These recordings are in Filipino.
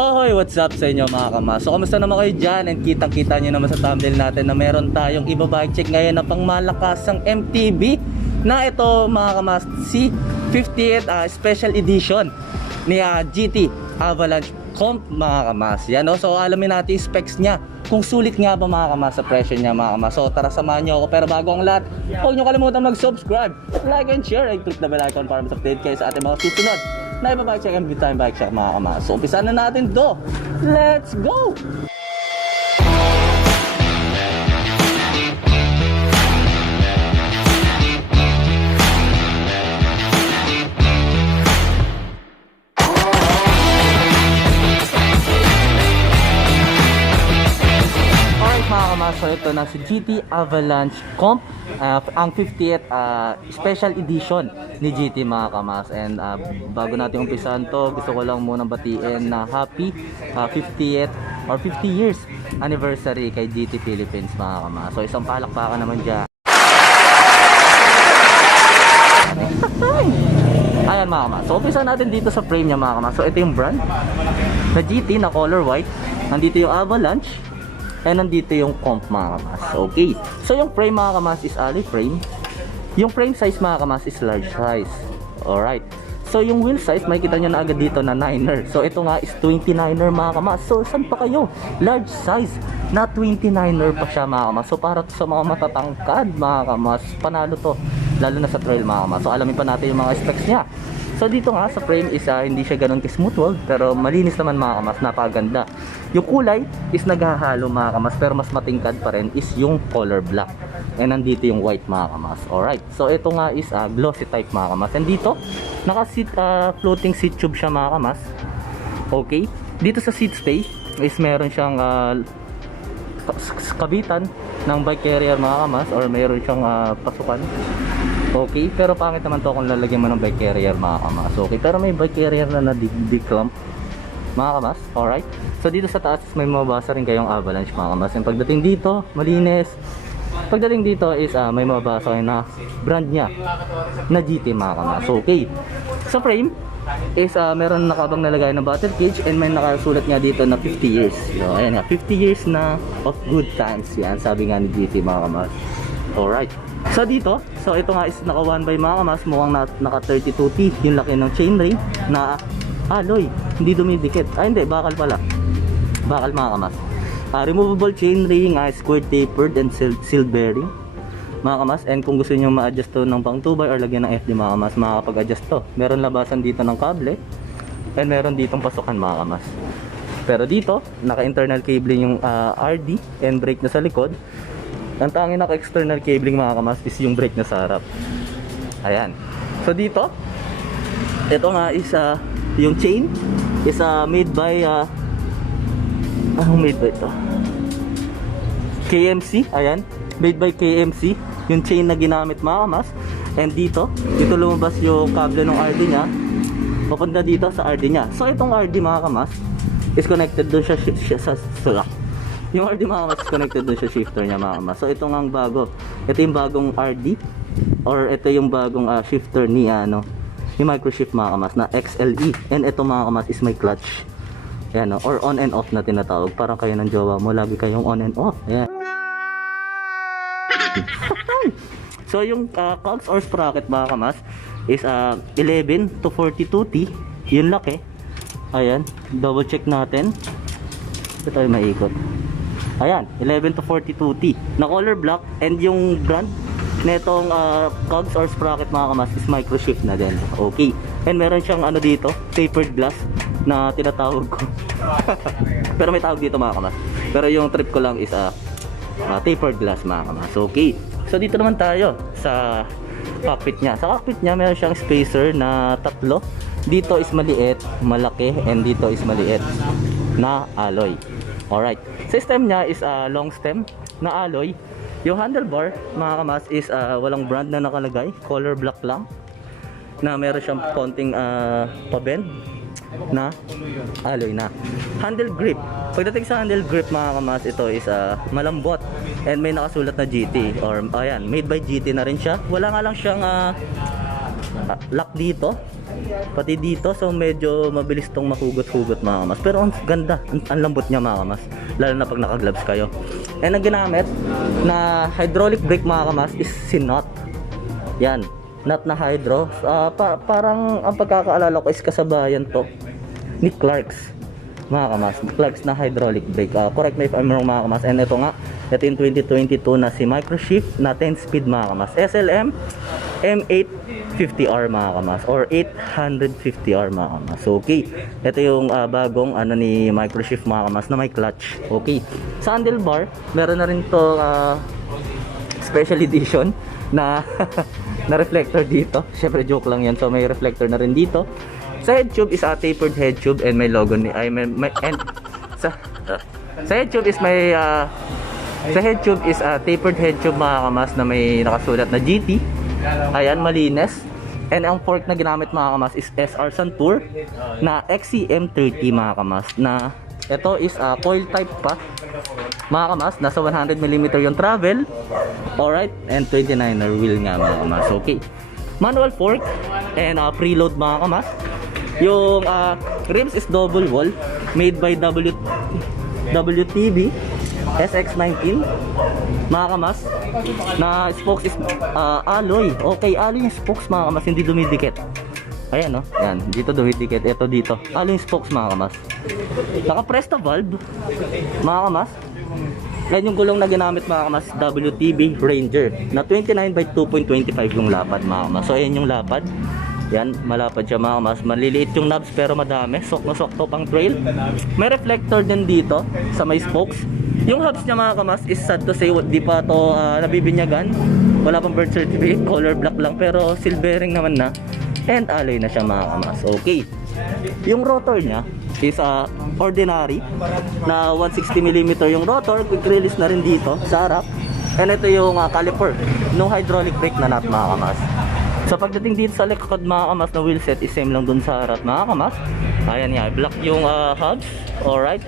Hoy, what's up sa inyo mga kamas? So, kamusta naman kayo dyan? And kitang-kita nyo naman sa thumbnail natin na meron tayong iba-bike check ngayon na pangmalakasang MTB na ito mga kamas, si 58th Special Edition ni GT Avalanche Comp mga kamas. Yan, no? So, alamin natin yung specs niya. Kung sulit nga ba mga kamas sa presyo niya mga kamas. So, tara samahan nyo ako. Pero bago ang lahat, huwag nyo kalimutan mag-subscribe, like and share, and click the bell icon para mas update kayo sa ating mga susunod na iba-bike check and time bike check mga kamas. So, umpisa na natin to. Let's go! Mga kamas, so ito na si GT Avalanche Comp, ang 50th Special Edition ni GT mga kamas. And bago natin umpisan to, gusto ko lang munang batiin na happy 50th or 50 years anniversary kay GT Philippines mga kamas. So isang palakpakan naman dyan. Ayan mga kamas, so umpisan natin dito sa frame niya mga kamas. So ito yung brand na GT na color white. Nandito yung Avalanche. And nandito yung comp mga kamas. Okay. So yung frame mga kamas is alloy frame. Yung frame size mga kamas is large size. Alright. So yung wheel size, makikita nyo na agad dito na 9er. So ito nga is 29er mga kamas. So saan pa kayo? Large size na 29er pa siya mga kamas. So para sa mga matatangkad mga kamas, panalo to. Lalo na sa trail mga kamas. So alamin pa natin yung mga specs niya. So dito nga sa frame is hindi siya ganun ka-smooth wall, pero malinis naman mga kamas, napakaganda. Yung kulay is naghahalo mga kamas, pero mas matingkad pa rin is yung color black. And nandito yung white mga kamas. Alright, so ito nga is glossy type mga kamas. And dito, naka-seat, floating seat tube siya mga kamas. Okay, dito sa seat space is meron siyang kabitan ng bike carrier mga kamas, or meron siyang pasukan. Okay, pero pangit naman to kung lalagyan mo ng bike carrier mga kamas. Okay, pero may bike carrier na declamp mga kamas. Alright, so dito sa taas may mababasa rin kayong Avalanche mga kamas. And pagdating dito, malinis. Pagdating dito is may mababasa kayo na brand niya na GT mga kamas. Okay, sa frame is meron nakabang nalagay ng battle cage, and may nakasulat nga dito na 50 years. So ayan nga, 50 years na of good times. Yan, sabi nga ni GT mga kamas. Alright, so dito, so ito nga is naka 1 by mga kamas, mukhang naka 32T yung laki ng chainring na alloy, hindi dumidikit. Hindi, bakal pala. Bakal mga kamas. Removable chainring, square tapered and sealed bearing mga kamas. And kung gusto niyo ma-adjust to ng pang 2x or lagyan ng FD mga kamas, makakapag-adjust to. Meron labasan dito ng kable, and meron ditong pasukan mga kamas. Pero dito, naka-internal cabling yung RD and brake na sa likod. Ang tanging naka-external cabling mga kamas is yung brake na sa harap. Ayan. So dito, ito nga is yung chain is made by anong made by ito? KMC. Ayan, made by KMC yung chain na ginamit mga kamas. And dito lumabas yung kable ng RD nya papunta dito sa RD nya. So itong RD mga kamas is connected doon siya sa yung RD mga kamas is connected doon sa shifter nya mga kamas. So ito nga ang bago. Ito yung bagong RD, or ito yung bagong shifter ni yung microshift mga kamas na XLE. And ito mga kamas is may clutch. Ayan, or on and off na tinatawag. Parang kayo ng jowa mo, lagi kayong on and off. Ayan. So yung cogs or sprocket mga kamas is 11 to 42T. Yung laki. Ayan, double check natin. Ito tayo maikot. Ayan, 11 to 42T na color black. And yung brand netong cogs or sprocket mga kamas is microshift na din. Okay, and meron siyang dito, tapered glass na tinatawag ko. Pero may tawag dito mga kamas, pero yung trip ko lang is tapered glass mga kamas. Okay, so dito naman tayo sa cockpit nya. Sa cockpit nya meron siyang spacer na tatlo. Dito is maliit, malaki, and dito is maliit na alloy. Alright, system nya is long stem na alloy. Yung handlebar mga kamas is walang brand na nakalagay, color black lang, na meron siyang konting pa-bend na alloy na. Handle grip, pagdating sa handle grip mga kamas, ito is malambot, and may nakasulat na GT, or ayan, made by GT na rin siya. Wala nga lang siyang lock dito, pati dito, so medyo mabilis tong mahugot-hugot mga kamas. Pero ang ganda, ang lambot niya mga kamas, lalo na pag naka-gloves kayo. And ang ginamit na hydraulic brake mga kamas is Sinot. Yan, not na hydro. Parang ang pagkakaalala ko is kasabayan to ni Clarks mga kamas, Clarks na hydraulic brake. Correct me if I'm wrong mga kamas. And ito nga, ito yung 2022 na si Microshift na 10-speed mga kamas, SLM M850R mga kamas, or 850R mga kamas. Okay, ito yung bagong ano ni Microshift mga kamas na may clutch. Okay, sa handlebar meron na rin to special edition na na reflector dito. Syempre joke lang yan, so may reflector na rin dito. Sa head tube is a tapered head tube and may logo ni sa head tube is may sa head tube is a tapered head tube mga kamas na may nakasulat na GT. Ayan, malinis. And ang fork na ginamit mga kamas is SR Santur na XCM30 mga kamas, na ito is coil type pa mga kamas. Nasa 100mm yung travel. Alright, and 29er wheel nga mga kamas. Okay, manual fork and preload mga kamas. Yung rims is double wall made by WTB SX19 mga kamas, na spokes is alloy. Okay, alloy yung spokes mga kamas, hindi dumidikit. Ayan, no? Yan, dito dumidikit, ito dito. Alloy yung spokes mga kamas. Naka-press na valve mga kamas. Yan yung gulong na ginamit mga kamas, WTB Ranger na 29/2.25 yung lapad mga kamas. So ayan yung lapad. Yan, malapad siya mga kamas. Maliliit yung knobs pero madami. Sok na sok to pang trail. May reflector din dito sa may spokes. Yung hubs niya mga kamas is sad to say, di pa to nabibinyagan. Wala pang birth certificate, color black lang, pero silvering naman na. And alloy na siya mga kamas. Okay, yung rotor niya is ordinary na 160mm yung rotor. Quick release na rin dito sa harap. And ito yung caliper, no hydraulic brake na nut mga kamas. So pagdating dito sa likod mga kamas na wheel set is same lang dun sa harap mga kamas. Ayan nga, black yung hubs. Alright.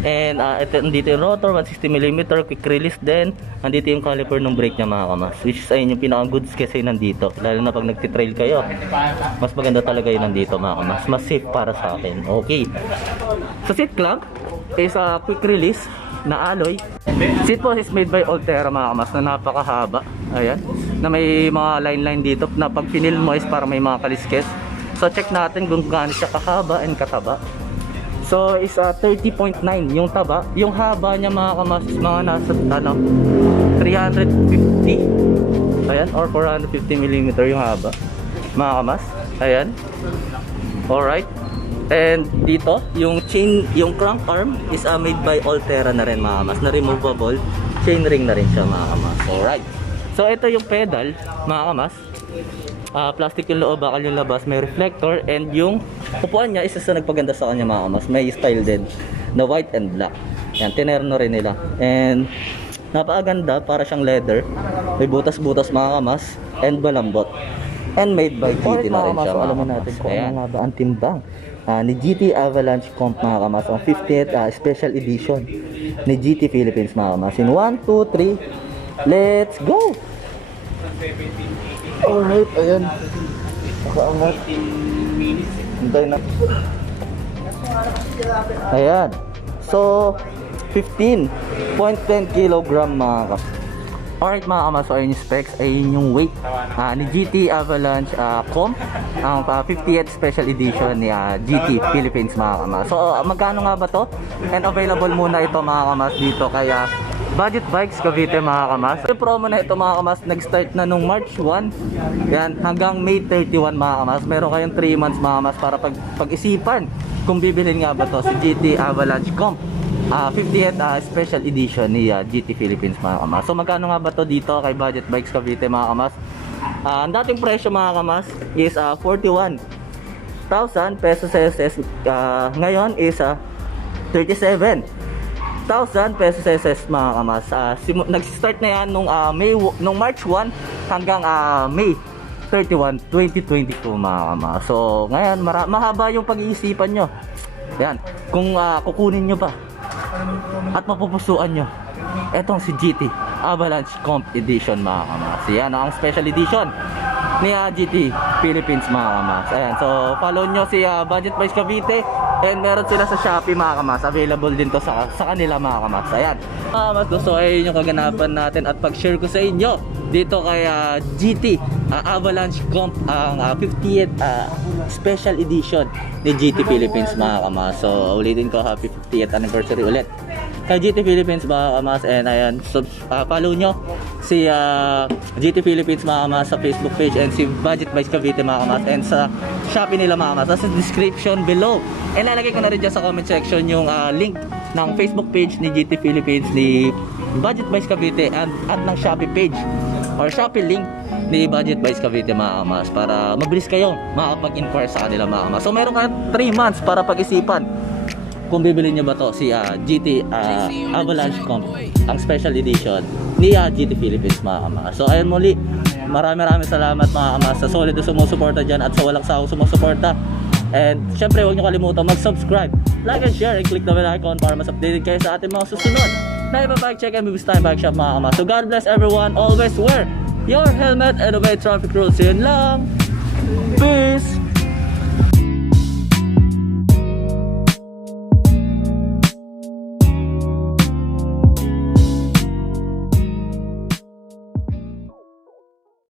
And ito dito yung rotor, 160mm, quick release din. Andito yung caliper ng brake niya mga kamas, which is ayun yung pinaka goods kasi nandito. Lalo na pag nagtitrail kayo, mas maganda talaga yun nandito mga kamas. Mas safe para sa akin. Okay. So seat clamp is quick release na alloy. Seat post is made by Altera mga kamas na napakahaba. Ayan, na may mga line-line dito na pag pinil mo is para may mga kaliskes. So check natin kung gaano siya kahaba and kataba. So is 30.9 yung taba. Yung haba niya mga kamas is mga nasa 350. Ayan, or 450mm yung haba mga kamas. Ayan. Alright. And dito, yung chain, yung crank arm is made by Altera na rin mga kamas, na removable chain ring na rin siya mga kamas. Alright. So ito yung pedal mga kamas. Plastic yung loob, bakal yung labas, may reflector, and yung upuan niya isa sa nagpaganda sa kanya mga kamas. May style din na white and black. Yan, tinerno rin nila. And napakaganda, para siyang leather. May butas-butas mga kamas and malambot. And made by GT na rin siya mga kamas. Alamin natin kung ano nga ba ang timbang ni GT Avalanche Comp mga kamas, ang 50th special edition ni GT Philippines mga kamas. In 1, 2, 3, let's go! Alright, ayan. Nakaangat. Hintay na. Ayan. So, 15.10 kg mga kamas. Alright mga kamas, so ayun yung specs, ayun yung weight ni GT Avalanche Comp, ang 50th special edition ni GT Philippines mga kamas. So magkano nga ba to? And available muna ito mga kamas dito kaya Budget Bikes Cavite mga kamas. Yung promo na ito mga kamas nag-start na nung March 1 yan, hanggang May 31 mga kamas. Meron kayong 3 months mga kamas para pag-isipan kung bibilhin nga ba to si GT Avalanche Comp 50th special edition ni GT Philippines mga kamas. So magkano nga ba to dito kay Budget Bikes Cavite mga kamas? Ang dating presyo mga kamas is 41,000 pesos SS. Ngayon is 37,000 pesos SS mga kamas. Nag-start na yan nung March 1 hanggang May 31, 2022 mga kamas. So ngayon mahaba yung pag-iisipan nyo. Yan, kung kukunin nyo ba at mapupusuan nyo etong si GT Avalanche Comp Edition mga kamas. Yan ang special edition ni GT Philippines mga kamas. Ayan, so follow nyo si Budget Boys Cavite and meron sila sa Shopee mga kamas. Available din to sa kanila mga kamas. Ayan. Mga kamas, so ayun yung kaganapan natin at pag-share ko sa inyo dito kay GT Avalanche Comp ang 50th special edition ni GT Philippines mga kamas. So ulitin ko, happy 50th anniversary ulit kay GT Philippines mga kamas. And ayan, follow nyo si GT Philippines mga kamas sa Facebook page and si Budget Boys Cavite mga kamas, and sa Shopee nila mga kamas. Sa description below, and lalagay ko na rin dyan sa comment section yung link ng Facebook page ni GT Philippines, ni Budget Boys Cavite, at ng Shopee page or Shopee link ni Budget Boys Cavite mga kamas, para mabilis kayong makapag-inquire sa kanila mga kamas. So meron ka 3 months para pag-isipan kung bibili nyo ba to si GT Avalanche Comp, ang special edition ni GT Philippines mga kamas. So ayun muli, maraming salamat mga kamas sa solid na sumusuporta dyan at sa walang sawang sumusuporta. And syempre huwag nyo kalimutan mag-subscribe, like and share, and click the bell icon para mas updated kayo sa ating mga susunod na iba bike check and bibis time bike shop mga kamas. So God bless everyone, always wear your helmet and obey traffic rules. Yun lang, peace!